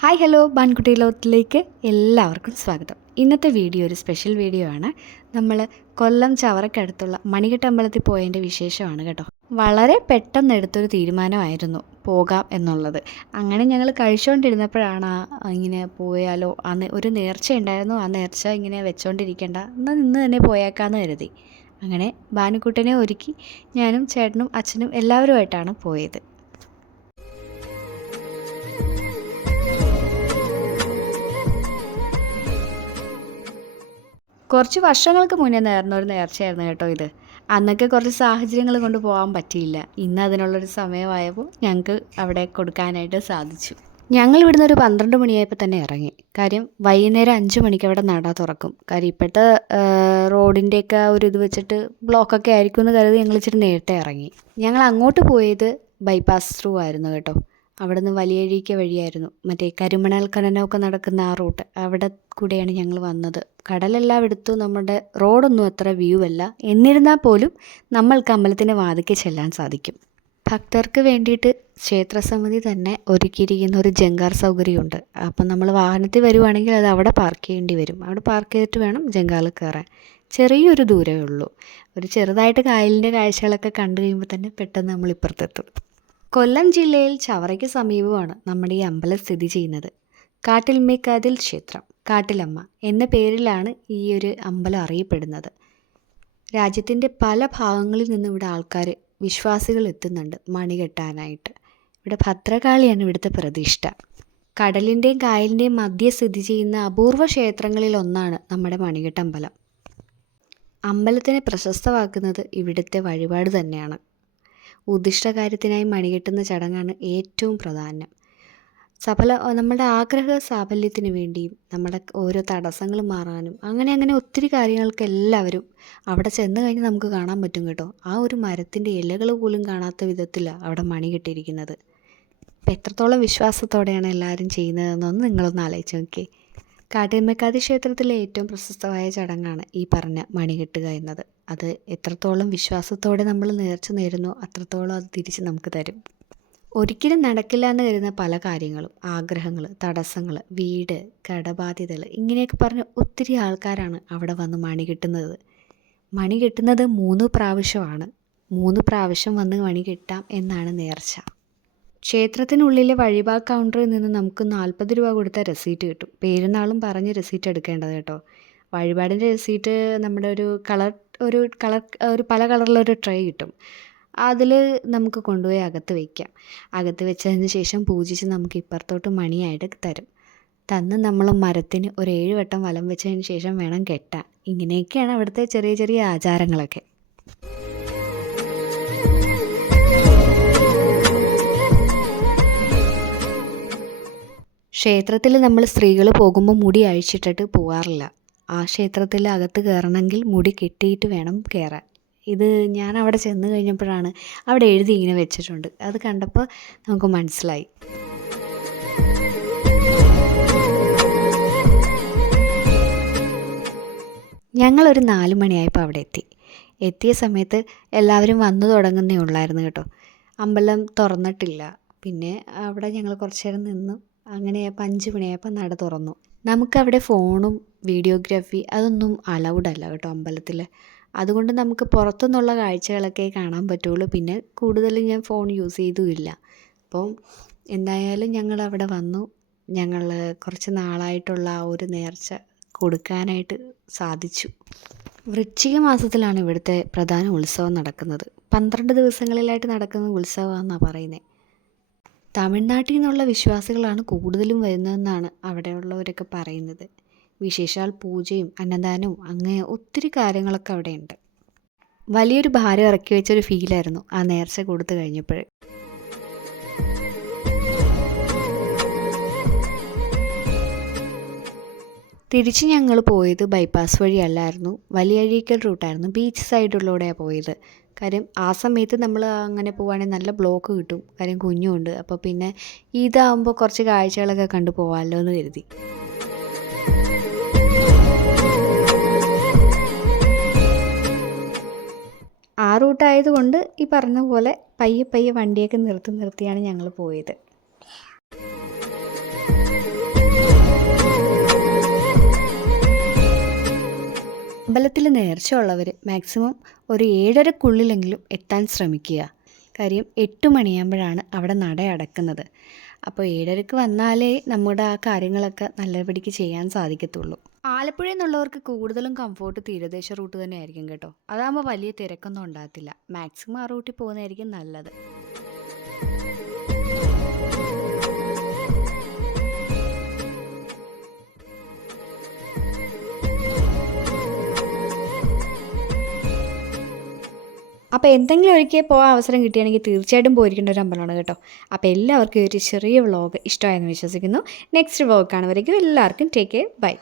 Hi hello ബാൻകുട്ടി ലോകത്തിലേക്ക് എല്ലാവർക്കും സ്വാഗതം. ഇന്നത്തെ വീഡിയോ ഒരു സ്പെഷ്യൽ വീഡിയോ ആണ്. നമ്മൾ കൊല്ലം ചവറക്കടുത്തുള്ള മണികെട്ട് അമ്പലത്തിൽ പോയതിന്റെ വിശേഷമാണ് കേട്ടോ. വളരെ പെട്ടെന്ന് എടുത്തൊരു തീരുമാനമായിരുന്നു പോകാം എന്നുള്ളത്. അങ്ങനെ ഞങ്ങൾ കഴിച്ചുകൊണ്ടിരുന്നപ്പോഴാണ് ഇങ്ങനെ പോയാലോ അന്ന് ഒരു നേർച്ച ഉണ്ടായിരുന്നു ആ നേർച്ച ഇങ്ങനെ വെച്ചുകൊണ്ടിരിക്കേണ്ട എന്നാൽ ഇന്ന് തന്നെ പോയേക്കാമെന്ന് കരുതി. അങ്ങനെ ബാനുക്കുട്ടനെ ഒരുക്കി ഞാനും ചേട്ടനും അച്ഛനും എല്ലാവരുമായിട്ടാണ് പോയത്. കുറച്ച് വർഷങ്ങൾക്ക് മുന്നേ നേർന്ന ഒരു നേർച്ചയായിരുന്നു കേട്ടോ ഇത്. അന്നൊക്കെ കുറച്ച് സാഹചര്യങ്ങൾ കൊണ്ട് പോകാൻ പറ്റിയില്ല. ഇന്ന് അതിനുള്ളൊരു സമയമായപ്പോൾ ഞങ്ങൾക്ക് അവിടെ കൊടുക്കാനായിട്ട് സാധിച്ചു. ഞങ്ങൾ ഇവിടുന്ന് ഒരു പന്ത്രണ്ട് മണിയായപ്പോൾ തന്നെ ഇറങ്ങി. കാര്യം വൈകുന്നേരം അഞ്ച് മണിക്ക് അവിടെ നട തുറക്കും. കാര്യം ഇപ്പോഴത്തെ റോഡിന്റെയൊക്കെ ഒരു ഇത് വെച്ചിട്ട് ബ്ലോക്കൊക്കെ ആയിരിക്കും എന്ന് കരുതി ഞങ്ങൾ ഇച്ചിരി നേരത്തെ ഇറങ്ങി. ഞങ്ങൾ അങ്ങോട്ട് പോയത് ബൈപ്പാസ് ത്രൂ ആയിരുന്നു കേട്ടോ. അവിടെ നിന്ന് വലിയഴിക്ക വഴിയായിരുന്നു. മറ്റേ കരിമണൽ ഖനനമൊക്കെ നടക്കുന്ന ആ റൂട്ട്. അവിടെ കൂടെയാണ് ഞങ്ങൾ വന്നത്. കടലെല്ലാം എടുത്തു നമ്മുടെ റോഡൊന്നും അത്ര വ്യൂ അല്ല എന്നിരുന്നാൽ പോലും നമ്മൾക്ക് അമ്പലത്തിന്റെ വാതിക്ക് ചെല്ലാൻ സാധിക്കും. ഭക്തർക്ക് വേണ്ടിയിട്ട് ക്ഷേത്രസമിതി തന്നെ ഒരുക്കിയിരിക്കുന്ന ഒരു ജങ്കാർ സൗകര്യമുണ്ട്. അപ്പം നമ്മൾ വാഹനത്തിൽ വരുവാണെങ്കിൽ അത് അവിടെ പാർക്ക് ചെയ്യേണ്ടി വരും. അവിടെ പാർക്ക് ചെയ്തിട്ട് വേണം ജങ്കാറിൽ കയറാൻ. ചെറിയൊരു ദൂരമേ ഉള്ളൂ. ഒരു ചെറുതായിട്ട് കായലിന്റെ കാഴ്ചകളൊക്കെ കണ്ടു കഴിയുമ്പോൾ തന്നെ പെട്ടെന്ന് നമ്മൾ ഇപ്പുറത്തെത്തും. കൊല്ലം ജില്ലയിൽ ചവറയ്ക്ക് സമീപമാണ് നമ്മുടെ ഈ അമ്പലം സ്ഥിതി ചെയ്യുന്നത്. കാട്ടിൽമേക്കാതിൽ ക്ഷേത്രം കാട്ടിലമ്മ എന്ന പേരിലാണ് ഈ ഒരു അമ്പലം അറിയപ്പെടുന്നത്. രാജ്യത്തിന്റെ പല ഭാഗങ്ങളിൽ നിന്നും ഇവിടെ ആൾക്കാർ വിശ്വാസികൾ എത്തുന്നുണ്ട് മണി കെട്ടാനായിട്ട്. ഇവിടെ ഭദ്രകാളിയാണ് ഇവിടുത്തെ പ്രതിഷ്ഠ. കടലിന്റെയും കായലിന്റെയും മധ്യ സ്ഥിതി ചെയ്യുന്ന അപൂർവ ക്ഷേത്രങ്ങളിൽ ഒന്നാണ് നമ്മുടെ മണികെട്ടമ്പലം. അമ്പലത്തിനെ പ്രശസ്തമാക്കുന്നത് ഇവിടുത്തെ വഴിപാട് തന്നെയാണ്. ഉദ്ദിഷ്ടകാര്യത്തിനായി മണികെട്ടുന്ന ചടങ്ങാണ് ഏറ്റവും പ്രധാനം സഫല നമ്മുടെ ആഗ്രഹ സാഫല്യത്തിന് വേണ്ടിയും നമ്മുടെ ഓരോ തടസ്സങ്ങൾ മാറാനും അങ്ങനെ അങ്ങനെ ഒത്തിരി കാര്യങ്ങൾക്ക് എല്ലാവരും അവിടെ ചെന്ന് കഴിഞ്ഞാൽ നമുക്ക് കാണാൻ പറ്റും കേട്ടോ. ആ ഒരു മരത്തിന്റെ ഇലകൾ പോലും കാണാത്ത വിധത്തിലാണ് അവിടെ മണി കെട്ടിയിരിക്കുന്നത് അപ്പം എത്രത്തോളം വിശ്വാസത്തോടെയാണ് എല്ലാവരും ചെയ്യുന്നതെന്നൊന്ന് നിങ്ങളൊന്ന് ആലോചിച്ച് നോക്കിയേ. കാട്ടിയമ്മക്കാതി ക്ഷേത്രത്തിലെ ഏറ്റവും പ്രശസ്തമായ ചടങ്ങാണ് ഈ പറഞ്ഞ മണികെട്ടുക എന്നത്. അത് എത്രത്തോളം വിശ്വാസത്തോടെ നമ്മൾ നേർച്ച നേരുന്നോ അത്രത്തോളം അത് തിരിച്ച് നമുക്ക് തരും. ഒരിക്കലും നടക്കില്ല എന്ന് കരുതുന്ന പല കാര്യങ്ങളും. ആഗ്രഹങ്ങൾ തടസ്സങ്ങൾ വീട് കടബാധ്യതകൾ ഇങ്ങനെയൊക്കെ പറഞ്ഞ് ഒത്തിരി ആൾക്കാരാണ് അവിടെ വന്ന് മണി കിട്ടുന്നത്. മണി കിട്ടുന്നത് മൂന്ന് പ്രാവശ്യമാണ്. മൂന്ന് പ്രാവശ്യം വന്ന് മണി കിട്ടാം എന്നാണ് നേർച്ച. ക്ഷേത്രത്തിനുള്ളിലെ വഴിപാട് കൗണ്ടറിൽ നിന്ന് നമുക്ക് നാൽപ്പത് രൂപ കൊടുത്ത റെസീറ്റ് കിട്ടും. പേരുന്നാളും പറഞ്ഞ് റെസീറ്റ് എടുക്കേണ്ടത് കേട്ടോ. വഴിപാടിന്റെ റെസീറ്റ് നമ്മുടെ ഒരു കളർ ഒരു കളർ ഒരു പല കളറിലൊരു ട്രേ കിട്ടും. അതിൽ നമുക്ക് കൊണ്ടുപോയി അകത്ത് വയ്ക്കാം അകത്ത് വെച്ചതിന് ശേഷം പൂജിച്ച് നമുക്ക് ഇപ്പുറത്തോട്ട് മണിയായിട്ട് തരും. തന്ന് നമ്മൾ മരത്തിന് ഒരു ഏഴ് വട്ടം വലം വെച്ചതിന് ശേഷം വേണം കെട്ടാൻ. ഇങ്ങനെയൊക്കെയാണ് അവിടുത്തെ ചെറിയ ചെറിയ ആചാരങ്ങളൊക്കെ. ക്ഷേത്രത്തിൽ നമ്മൾ സ്ത്രീകൾ പോകുമ്പോൾ മുടി അഴിച്ചിട്ടിട്ട് പോകാറില്ല ആ ക്ഷേത്രത്തിൽ അകത്ത് കയറണമെങ്കിൽ മുടി കെട്ടിയിട്ട് വേണം കയറാൻ. ഇത് ഞാൻ അവിടെ ചെന്ന് കഴിഞ്ഞപ്പോഴാണ് അവിടെ എഴുതി ഇങ്ങനെ വെച്ചിട്ടുണ്ട്. അത് കണ്ടപ്പോൾ നമുക്ക് മനസ്സിലായി. ഞങ്ങളൊരു നാല് മണിയായപ്പോൾ അവിടെ എത്തി. എത്തിയ സമയത്ത് എല്ലാവരും വന്നു തുടങ്ങുന്നേ ഉള്ളായിരുന്നു കേട്ടോ. അമ്പലം തുറന്നിട്ടില്ല. പിന്നെ അവിടെ ഞങ്ങൾ കുറച്ച് നേരം നിന്നു. അങ്ങനെ അഞ്ച് മണിയായപ്പോൾ നട തുറന്നു. നമുക്കവിടെ ഫോണും വീഡിയോഗ്രാഫി അതൊന്നും അലൗഡ് അല്ല കേട്ടോ അമ്പലത്തിൽ അതുകൊണ്ട് നമുക്ക് പുറത്തുനിന്നുള്ള കാഴ്ചകളൊക്കെ കാണാൻ പറ്റുള്ളൂ. പിന്നെ കൂടുതലും ഞാൻ ഫോൺ യൂസ് ചെയ്തുമില്ല. അപ്പോൾ എന്തായാലും ഞങ്ങൾ അവിടെ വന്നു. ഞങ്ങൾ കുറച്ച് നാളായിട്ടുള്ള ആ ഒരു നേർച്ച കൊടുക്കാനായിട്ട് സാധിച്ചു. വൃശ്ചിക മാസത്തിലാണ് ഇവിടുത്തെ പ്രധാന ഉത്സവം നടക്കുന്നത്. പന്ത്രണ്ട് ദിവസങ്ങളിലായിട്ട് നടക്കുന്ന ഉത്സവമാണെന്നാണ് പറയുന്നത് തമിഴ്നാട്ടിൽ നിന്നുള്ള വിശ്വാസികളാണ് കൂടുതലും വരുന്നതെന്നാണ് അവിടെയുള്ളവരൊക്കെ പറയുന്നത്. വിശേഷാൽ പൂജയും അന്നദാനവും അങ്ങനെ ഒത്തിരി കാര്യങ്ങളൊക്കെ അവിടെയുണ്ട്. വലിയൊരു ഭാരം ഇറക്കി വെച്ചൊരു ഫീലായിരുന്നു ആ നേർച്ച കൊടുത്തു കഴിഞ്ഞപ്പോൾ. തിരിച്ച് ഞങ്ങൾ പോയത് ബൈപ്പാസ് വഴിയല്ലായിരുന്നു വലിയ അഴീക്കൽ റൂട്ടായിരുന്നു. ബീച്ച് സൈഡിലൂടെയാണ് പോയത്. കാര്യം ആ സമയത്ത് നമ്മൾ അങ്ങനെ പോവുകയാണെങ്കിൽ നല്ല ബ്ലോക്ക് കിട്ടും. കാര്യം കുഞ്ഞുണ്ട്. അപ്പോൾ പിന്നെ ഇതാകുമ്പോൾ കുറച്ച് കാഴ്ചകളൊക്കെ കണ്ടു പോകാമല്ലോ എന്ന് കരുതി. ആ റൂട്ടായതുകൊണ്ട് ഈ പറഞ്ഞ പോലെ പയ്യെ പയ്യെ വണ്ടിയൊക്കെ നിർത്തി നിർത്തിയാണ് ഞങ്ങൾ പോയത്. അമ്പലത്തിൽ നേർച്ച ഉള്ളവർ മാക്സിമം ഒരു ഏഴരക്കുള്ളിലെങ്കിലും എത്താൻ ശ്രമിക്കുക. കാര്യം എട്ട് മണിയാകുമ്പോഴാണ് അവിടെ നട അടക്കുന്നത്. അപ്പോൾ ഏഴരക്ക് വന്നാലേ നമ്മുടെ ആ കാര്യങ്ങളൊക്കെ നല്ലപടിക്ക് ചെയ്യാൻ സാധിക്കത്തുള്ളൂ. ആലപ്പുഴയിൽ നിന്നുള്ളവർക്ക് കൂടുതലും കംഫോർട്ട് തീരദേശ റൂട്ട് തന്നെ ആയിരിക്കും കേട്ടോ. അതാകുമ്പോൾ വലിയ തിരക്കൊന്നും ഉണ്ടാകത്തില്ല. മാക്സിമം ആ റൂട്ടിൽ പോകുന്നതായിരിക്കും നല്ലത്. അപ്പോൾ എന്തെങ്കിലും ഒരിക്കൽ പോകാൻ അവസരം കിട്ടുകയാണെങ്കിൽ തീർച്ചയായിട്ടും പോയിരിക്കേണ്ട ഒരു അമ്പലമാണ് കേട്ടോ. അപ്പോൾ എല്ലാവർക്കും ഒരു ചെറിയ വ്ളോഗ് ഇഷ്ടമായെന്ന് വിശ്വസിക്കുന്നു. നെക്സ്റ്റ് വ്ളോഗ് കാണുമ്പോഴേക്കും എല്ലാവർക്കും ടേക്ക് കെയർ ബൈ